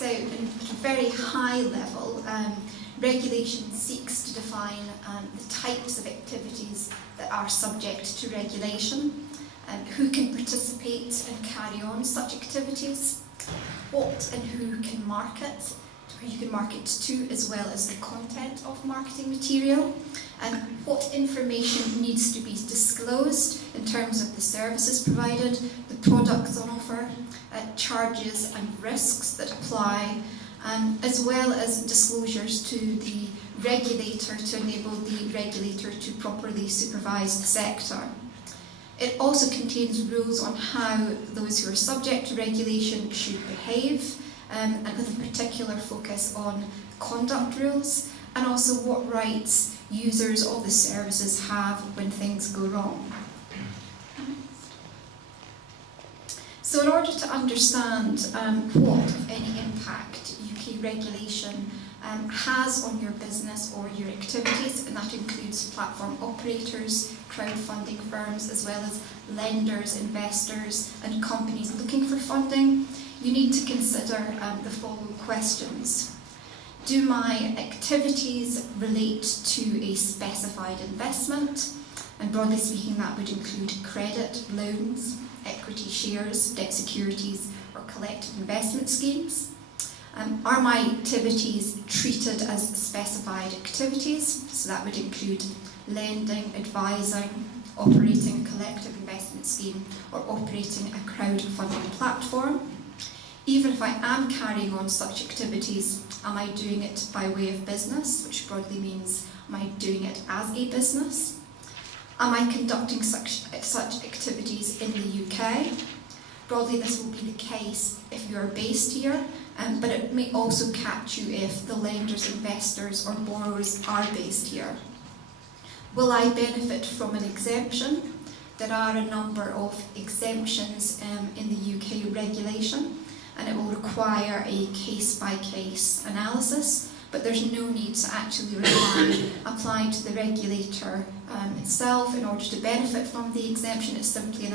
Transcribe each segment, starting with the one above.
So at a very high level, regulation seeks to define the types of activities that are subject to regulation, who can participate and carry on such activities, what and who can market, who you can market to, as well as the content of marketing material, and what information needs to be disclosed in terms of the services provided, the products on offer, charges and risks that apply, as well as disclosures to the regulator to enable the regulator to properly supervise the sector. It also contains rules on how those who are subject to regulation should behave, and with a particular focus on conduct rules, and also what rights users of the services have when things go wrong. So in order to understand what, if any, impact UK regulation has on your business or your activities, and that includes platform operators, crowdfunding firms, as well as lenders, investors, and companies looking for funding, you need to consider the following questions. Do my activities relate to a specified investment? And broadly speaking, that would include credit, loans, equity shares, debt securities, or collective investment schemes. Are my activities treated as specified activities? So that would include lending, advising, operating a collective investment scheme, or operating a crowdfunding platform. Even if I am carrying on such activities, am I doing it by way of business, which broadly means, am I doing it as a business? Am I conducting such activities in the UK? Broadly, this will be the case if you are based here, but it may also catch you if the lenders, investors, or borrowers are based here. Will I benefit from an exemption? There are a number of exemptions in the UK regulation, and it will require a case-by-case analysis, but there's no need to actually apply to the regulator itself in order to benefit from the exemption. It's simply an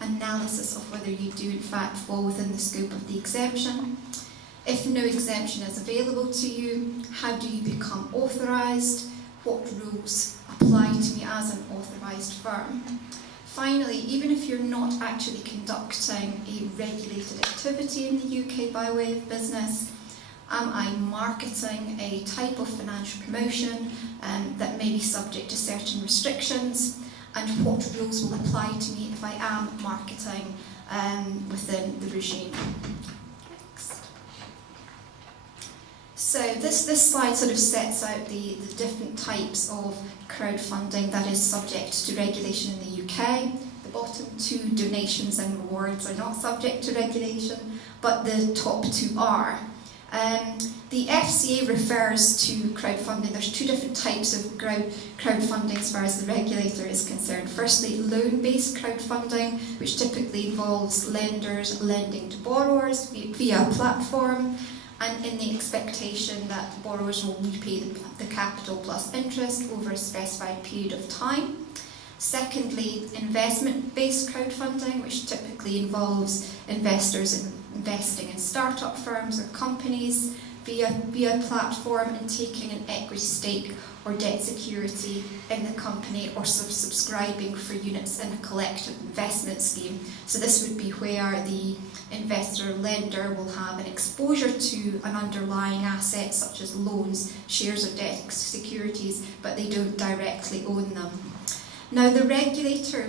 analysis of whether you do in fact fall within the scope of the exemption. If no exemption is available to you, how do you become authorised? What rules apply to me as an authorised firm? Finally, even if you're not actually conducting a regulated activity in the UK by way of business, am I marketing a type of financial promotion that may be subject to certain restrictions? And what rules will apply to me if I am marketing within the regime? Next. So this slide sort of sets out the different types of crowdfunding that is subject to regulation in the UK. The bottom two, donations and rewards, are not subject to regulation, but the top two are. The FCA refers to crowdfunding. There's two different types of crowdfunding as far as the regulator is concerned. Firstly, loan-based crowdfunding, which typically involves lenders lending to borrowers via a platform, and in the expectation that borrowers will repay the capital plus interest over a specified period of time. Secondly, investment-based crowdfunding, which typically involves investors investing in startup firms or companies via a platform and taking an equity stake or debt security in the company, or subscribing for units in a collective investment scheme. So this would be where the investor or lender will have an exposure to an underlying asset such as loans, shares or debt securities, but they don't directly own them. Now, the regulator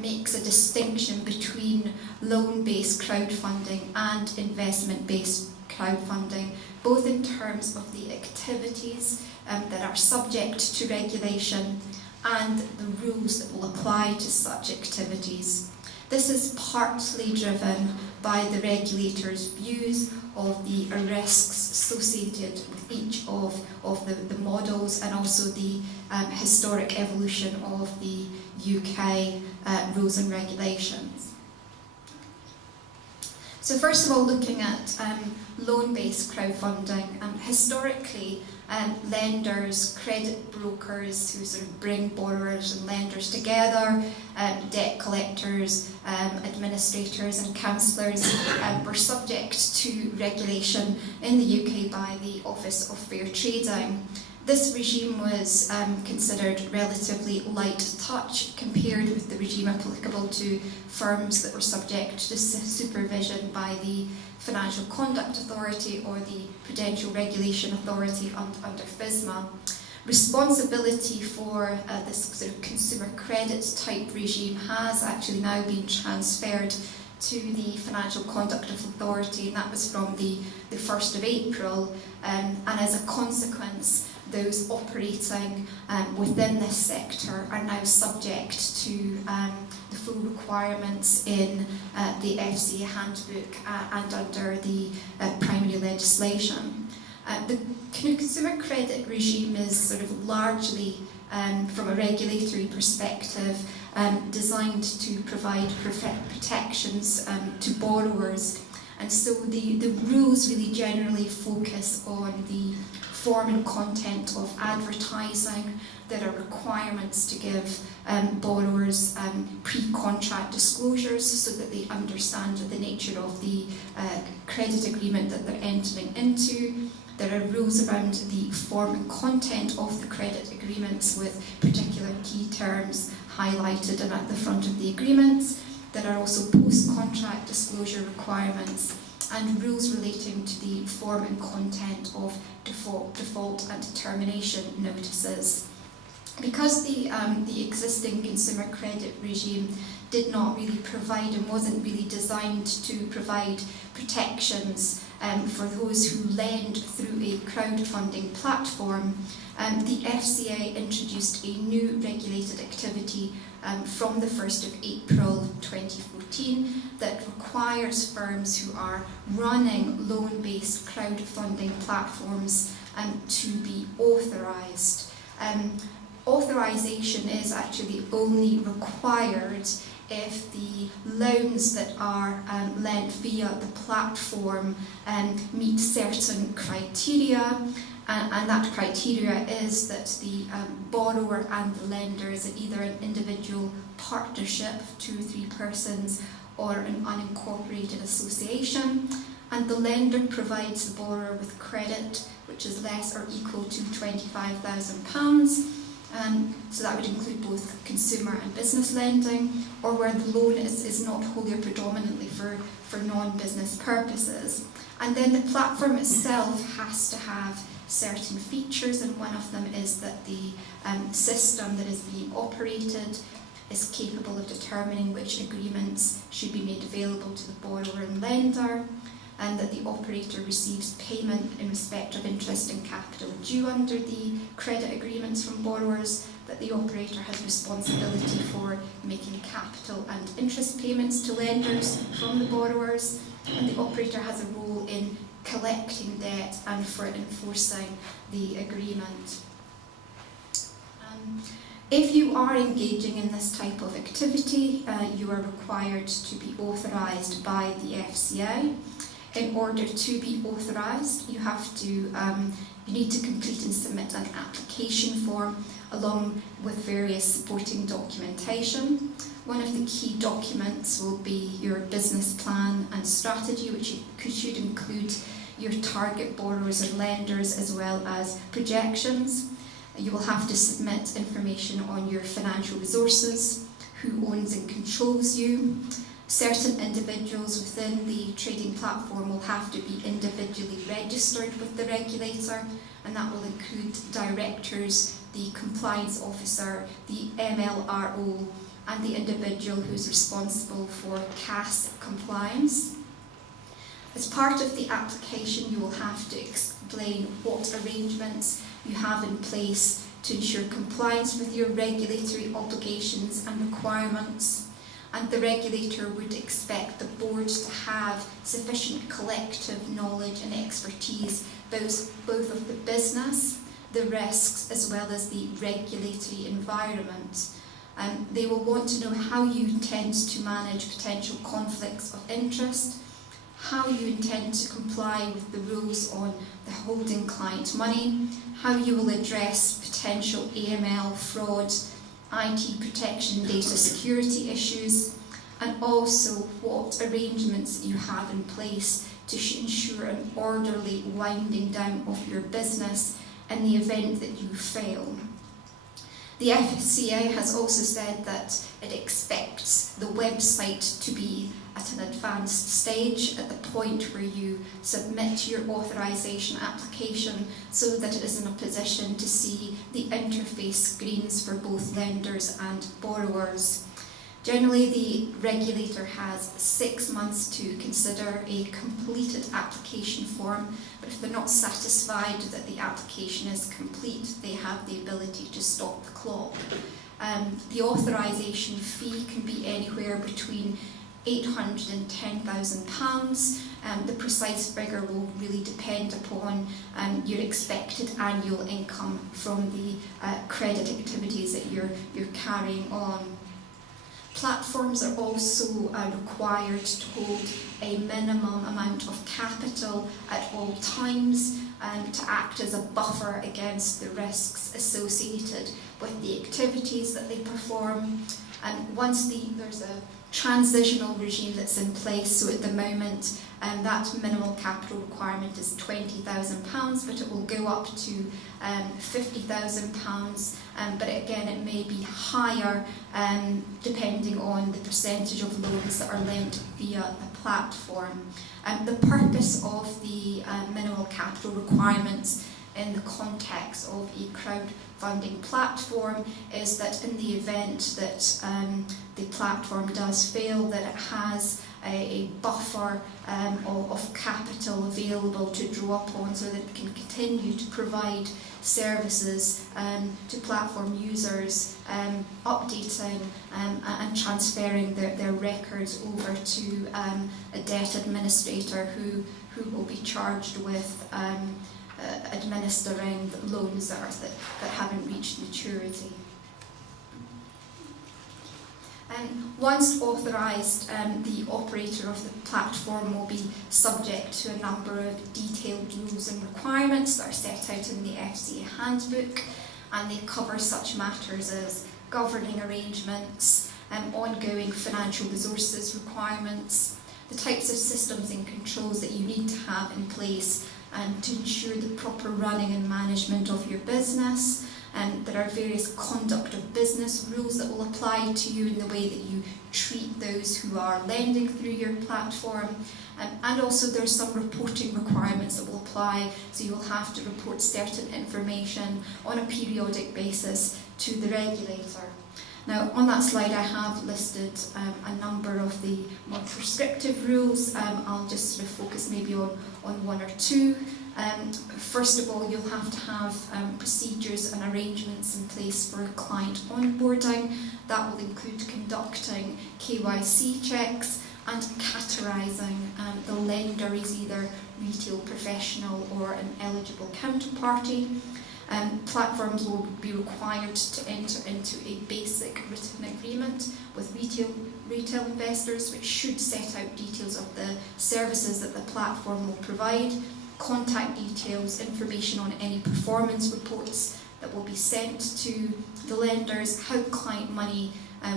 makes a distinction between loan-based crowdfunding and investment-based crowdfunding, both in terms of the activities that are subject to regulation and the rules that will apply to such activities. This is partly driven by the regulator's views of the risks associated with each of the models, and also the historic evolution of the UK rules and regulations. So first of all, looking at loan-based crowdfunding, historically lenders, credit brokers who sort of bring borrowers and lenders together, debt collectors, administrators and counsellors were subject to regulation in the UK by the Office of Fair Trading. This regime was considered relatively light touch compared with the regime applicable to firms that were subject to supervision by the Financial Conduct Authority or the Prudential Regulation Authority under FSMA. Responsibility for this sort of consumer credit type regime has actually now been transferred to the Financial Conduct Authority, and that was from the 1st of April, and as a consequence those operating within this sector are now subject to the full requirements in the FCA handbook and under the primary legislation. The consumer credit regime is sort of largely, from a regulatory perspective, designed to provide protections to borrowers, and so the rules really generally focus on the form and content of advertising. There are requirements to give borrowers pre-contract disclosures so that they understand the nature of the credit agreement that they're entering into. There are rules around the form and content of the credit agreements with particular key terms highlighted and at the front of the agreements. There are also post-contract disclosure requirements and rules relating to the form and content of default and termination notices. Because the existing consumer credit regime did not really provide and wasn't really designed to provide protections for those who lend through a crowdfunding platform, the FCA introduced a new regulated activity from the 1st of April 2014 that requires firms who are running loan-based crowdfunding platforms to be authorised. Authorisation is actually only required if the loans that are lent via the platform meet certain criteria, and that criteria is that the borrower and the lender is either an individual partnership, 2 or 3 persons, or an unincorporated association, and the lender provides the borrower with credit which is less or equal to £25,000. So that would include both consumer and business lending, or where the loan is not wholly or predominantly for non-business purposes. And then the platform itself has to have certain features, and one of them is that the system that is being operated is capable of determining which agreements should be made available to the borrower and lender, and that the operator receives payment in respect of interest and capital due under the credit agreements from borrowers, that the operator has responsibility for making capital and interest payments to lenders from the borrowers, and the operator has a role in collecting debt and for enforcing the agreement. If you are engaging in this type of activity, you are required to be authorised by the FCA. In order to be authorised, you need to complete and submit an application form along with various supporting documentation. One of the key documents will be your business plan and strategy, which should include your target borrowers and lenders as well as projections. You will have to submit information on your financial resources, who owns and controls you. Certain individuals within the trading platform will have to be individually registered with the regulator, and that will include directors, the compliance officer, the MLRO, and the individual who's responsible for CAS compliance. As part of the application, you will have to explain what arrangements you have in place to ensure compliance with your regulatory obligations and requirements. And the regulator would expect the board to have sufficient collective knowledge and expertise, both of the business, the risks, as well as the regulatory environment. They will want to know how you intend to manage potential conflicts of interest, how you intend to comply with the rules on the holding client money, how you will address potential AML fraud, IT protection, data security issues, and also what arrangements you have in place to ensure an orderly winding down of your business in the event that you fail. The FCA has also said that it expects the website to be at an advanced stage at the point where you submit your authorisation application, so that it is in a position to see the interface screens for both lenders and borrowers. Generally, the regulator has 6 months to consider a completed application form, but if they're not satisfied that the application is complete, they have the ability to stop the clock. The authorisation fee can be anywhere between £800 and £10,000. The precise figure will really depend upon your expected annual income from the credit activities that you're carrying on. Platforms are also required to hold a minimum amount of capital at all times to act as a buffer against the risks associated with the activities that they perform. And once there's a transitional regime that's in place, so at the moment that minimal capital requirement is £20,000, but it will go up to £50,000, but again it may be higher depending on the percentage of loans that are lent via the platform. The purpose of the minimal capital requirements in the context of a crowdfunding platform is that in the event that the platform does fail, that it has a buffer of capital available to draw upon, so that it can continue to provide services to platform users, updating and transferring their records over to a debt administrator who will be charged with administering the loans that haven't reached maturity. Once authorised, the operator of the platform will be subject to a number of detailed rules and requirements that are set out in the FCA handbook, and they cover such matters as governing arrangements, ongoing financial resources requirements, the types of systems and controls that you need to have in place to ensure the proper running and management of your business. There are various conduct of business rules that will apply to you in the way that you treat those who are lending through your platform. And also there's some reporting requirements that will apply, so you'll have to report certain information on a periodic basis to the regulator. Now, on that slide I have listed a number of the more prescriptive rules. I'll just sort of focus maybe on one or two. First of all, you'll have to have procedures and arrangements in place for client onboarding. That will include conducting KYC checks and categorising the lender as either retail professional or an eligible counterparty. Platforms will be required to enter into a basic written agreement with retail investors, which should set out details of the services that the platform will provide, contact details, information on any performance reports that will be sent to the lenders, how client money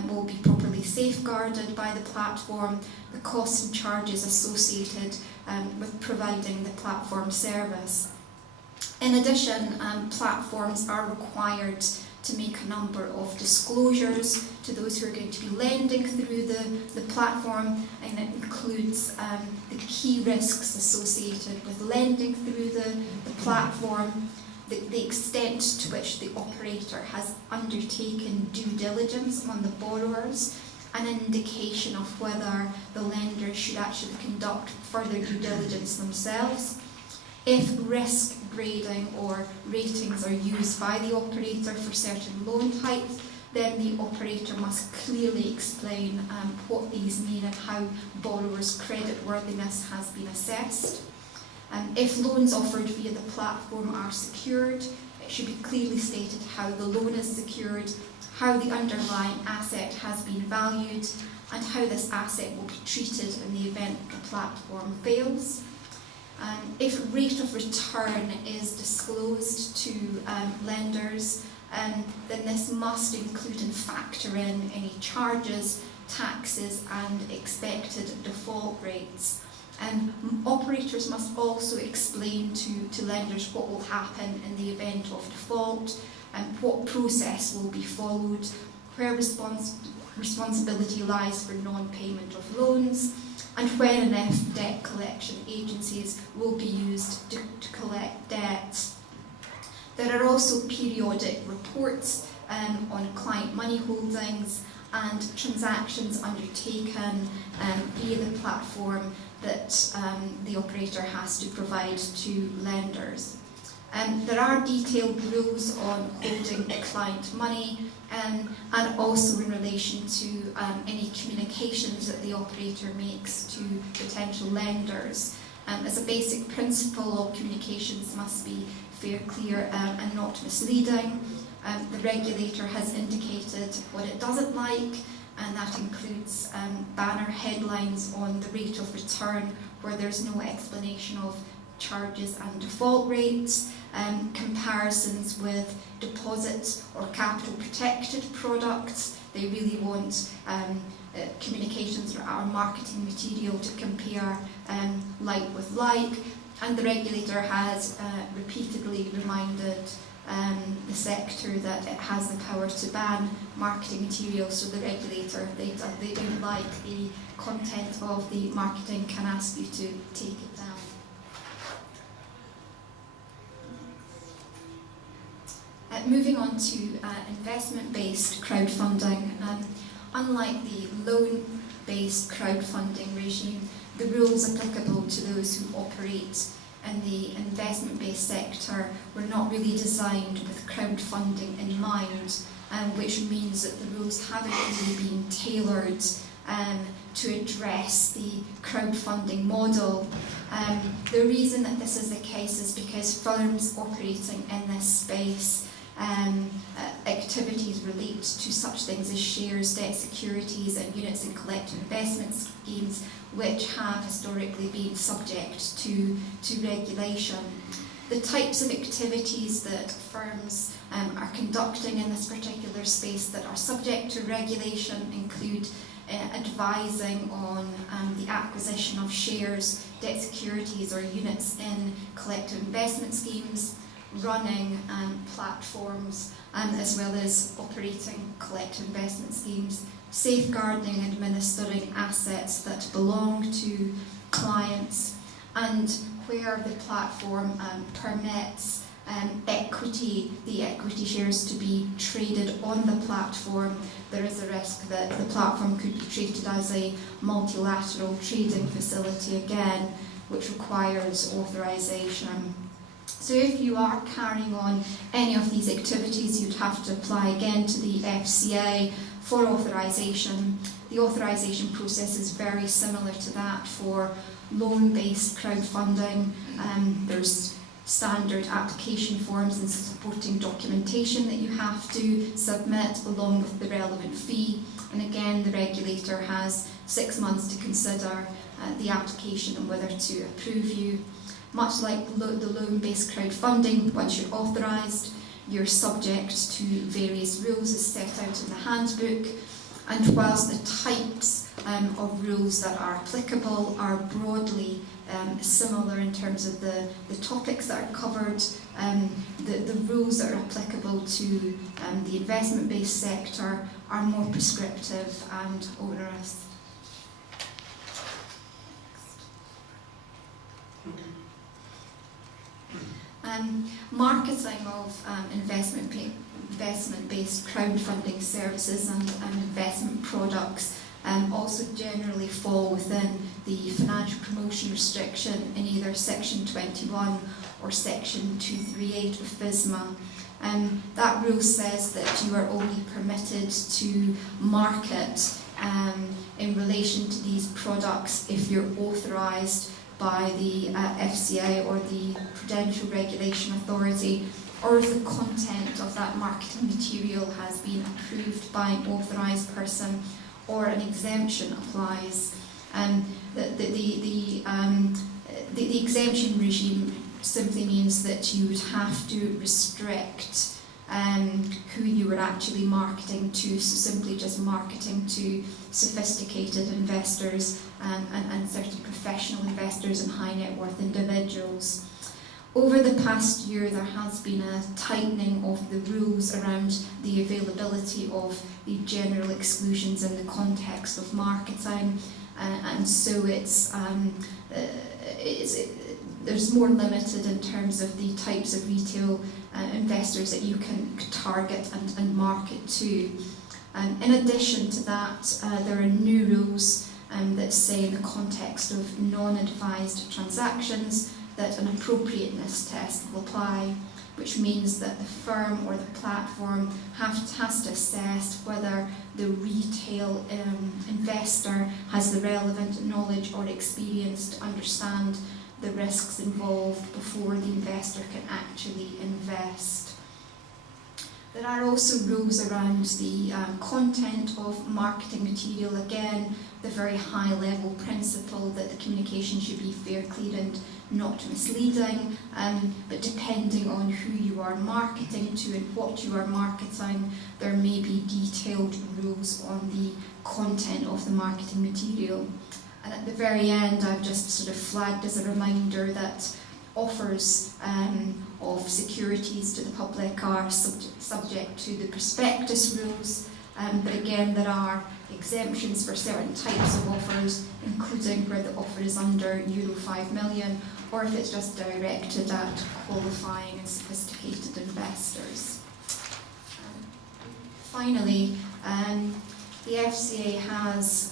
will be properly safeguarded by the platform, the costs and charges associated with providing the platform service. In addition, platforms are required to make a number of disclosures to those who are going to be lending through the platform, and it includes the key risks associated with lending through the platform, the extent to which the operator has undertaken due diligence on the borrowers, an indication of whether the lender should actually conduct further due diligence themselves. If risk grading or ratings are used by the operator for certain loan types, then the operator must clearly explain what these mean and how borrowers' creditworthiness has been assessed. If loans offered via the platform are secured, it should be clearly stated how the loan is secured, how the underlying asset has been valued, and how this asset will be treated in the event the platform fails. If rate of return is disclosed to lenders, then this must include and factor in any charges, taxes and expected default rates. Operators must also explain to lenders what will happen in the event of default and what process will be followed, where responsibility lies for non-payment of loans, and when and if debt collection agencies will be used to collect debt. There are also periodic reports on client money holdings and transactions undertaken via the platform that the operator has to provide to lenders. There are detailed rules on holding client money and also in relation to any communications that the operator makes to potential lenders. As a basic principle, all communications must be fair, clear and not misleading. The regulator has indicated what it doesn't like, and that includes banner headlines on the rate of return where there's no explanation of charges and default rates, comparisons with deposit or capital protected products. They really want communications or marketing material to compare like with like, and the regulator has repeatedly reminded the sector that it has the power to ban marketing material, so the regulator, they don't like the content of the marketing, can ask you to take it down. Moving on to investment-based crowdfunding. Unlike the loan-based crowdfunding regime, the rules applicable to those who operate in the investment-based sector were not really designed with crowdfunding in mind, which means that the rules haven't really been tailored to address the crowdfunding model. The reason that this is the case is because firms operating in this space activities relate to such things as shares, debt securities and units in collective investment schemes, which have historically been subject to regulation. The types of activities that firms are conducting in this particular space that are subject to regulation include advising on the acquisition of shares, debt securities or units in collective investment schemes, running platforms, as well as operating collective investment schemes, safeguarding and administering assets that belong to clients, and where the platform permits the equity shares to be traded on the platform, there is a risk that the platform could be treated as a multilateral trading facility again, which requires authorisation. So if you are carrying on any of these activities, you'd have to apply again to the FCA for authorisation. The authorisation process is very similar to that for loan-based crowdfunding. There's standard application forms and supporting documentation that you have to submit along with the relevant fee. And again, the regulator has 6 months to consider the application and whether to approve you. Much like the loan-based crowdfunding, once you're authorised, you're subject to various rules as set out in the handbook. And whilst the types of rules that are applicable are broadly similar in terms of the topics that are covered, the rules that are applicable to the investment-based sector are more prescriptive and onerous. Marketing of investment-based crowdfunding services and investment products also generally fall within the financial promotion restriction in either Section 21 or Section 238 of FSMA. That rule says that you are only permitted to market in relation to these products if you're authorised by the FCA or the Prudential Regulation Authority, or if the content of that marketing material has been approved by an authorised person, or an exemption applies. The exemption regime simply means that you would have to restrict who you were actually marketing to, so simply just marketing to sophisticated investors and certain professional investors and high net worth individuals. Over the past year, there has been a tightening of the rules around the availability of the general exclusions in the context of marketing, and so there's more limited in terms of the types of retail investors that you can target and market to. In addition to that, there are new rules that say in the context of non-advised transactions that an appropriateness test will apply, which means that the firm or the platform has to assess whether the retail investor has the relevant knowledge or experience to understand the risks involved before the investor can actually invest. There are also rules around the content of marketing material. Again, the very high level principle that the communication should be fair, clear and not misleading, but depending on who you are marketing to and what you are marketing, there may be detailed rules on the content of the marketing material. And at the very end, I've just sort of flagged as a reminder that offers of securities to the public are subject to the prospectus rules, but again there are exemptions for certain types of offers, including where the offer is under Euro 5 million or if it's just directed at qualifying and sophisticated investors. Finally, the FCA has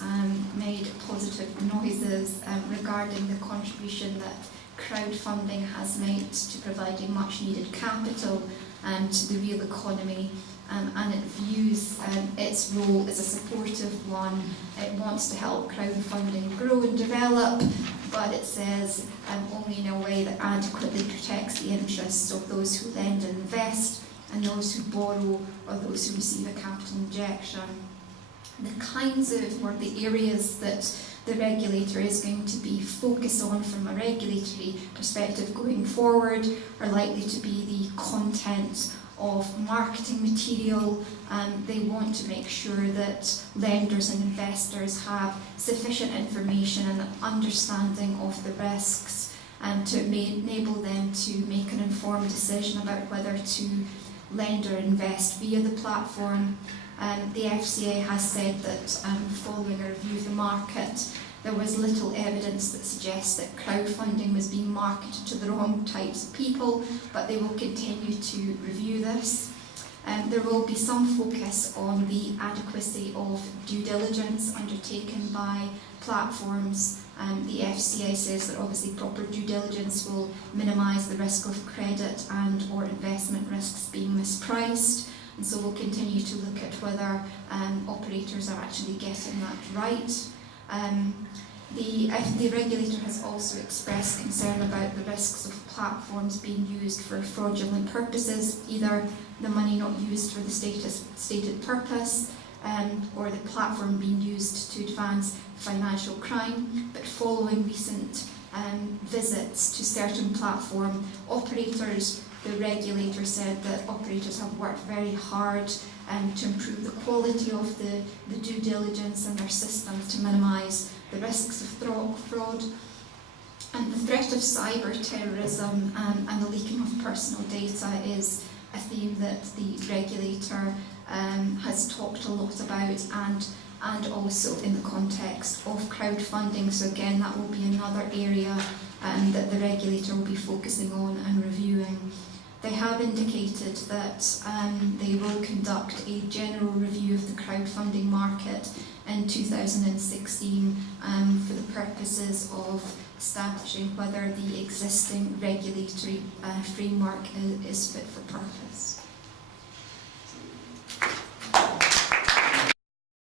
made positive noises regarding the contribution that crowdfunding has made to providing much needed capital to the real economy, and it views its role as a supportive one. It wants to help crowdfunding grow and develop, but it says only in a way that adequately protects the interests of those who lend and invest and those who borrow or those who receive a capital injection. The kinds of, or the areas that the regulator is going to be focused on from a regulatory perspective going forward are likely to be the content of marketing material. They want to make sure that lenders and investors have sufficient information and understanding of the risks to enable them to make an informed decision about whether to lend or invest via the platform. The FCA has said that following a review of the market, there was little evidence that suggests that crowdfunding was being marketed to the wrong types of people, but they will continue to review this. There will be some focus on the adequacy of due diligence undertaken by platforms. The FCA says that obviously proper due diligence will minimise the risk of credit and or investment risks being mispriced. And so we'll continue to look at whether operators are actually getting that right. The regulator has also expressed concern about the risks of platforms being used for fraudulent purposes, either the money not used for the stated purpose, or the platform being used to advance financial crime. But following recent visits to certain platform operators, the regulator said that operators have worked very hard to improve the quality of the due diligence in their systems to minimise the risks of fraud. And the threat of cyber terrorism and the leaking of personal data is a theme that the regulator has talked a lot about, and also in the context of crowdfunding. So again, that will be another area that the regulator will be focusing on and reviewing. They have indicated that they will conduct a general review of the crowdfunding market in 2016 for the purposes of establishing whether the existing regulatory framework is fit for purpose.